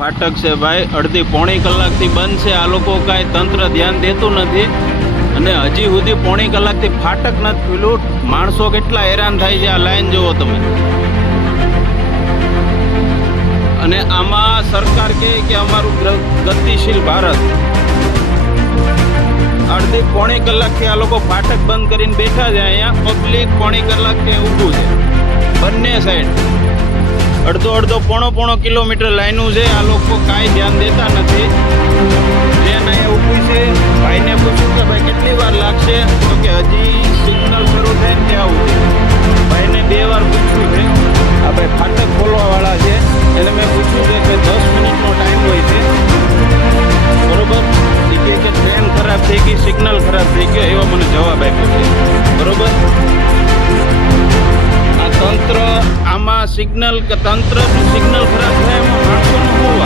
ફાટક છે ભાઈ, અડધી પોણી કલાકથી બંધ છે. આ લોકો કાંઈ તંત્ર ધ્યાન દેતું નથી અને હજી સુધી પોણી કલાકથી ફાટક નથી ખુલ્યું. માણસો કેટલા હેરાન થાય છે. આ લાઈન જુઓ તમે. અને આમાં સરકાર કહે કે અમારું ગતિશીલ ભારત. અડધી પોણી કલાકથી આ લોકો ફાટક બંધ કરીને બેઠા છે. અહીંયા પબ્લિક પોણી કલાકથી ઊભું છે બંને સાઈડ. અડધો પોણો કિલોમીટર લાઈનું છે. આ લોકો કાંઈ ધ્યાન દેતા નથી. ટ્રેન અહીંયા ઊભી છે. ભાઈને પૂછ્યું કે ભાઈ કેટલી વાર લાગશે, તો કે હજી સિગ્નલ શરૂ થાય ને ત્યાં ઊભી. ભાઈને 2 વાર પૂછ્યું છે. આ ભાઈ ફાટક ખોલવાવાળા છે, એને મેં પૂછ્યું છે કે 10 મિનિટનો ટાઈમ હોય છે, બરોબર. એ કહે કે ટ્રેન ખરાબ થઈ ગઈ, સિગ્નલ ખરાબ થઈ ગયો, એવો મને જવાબ આપ્યો છે, બરોબર. આ તંત્ર આમાં સિગ્નલ ખરાબ થાય એમાં માણસોનું શું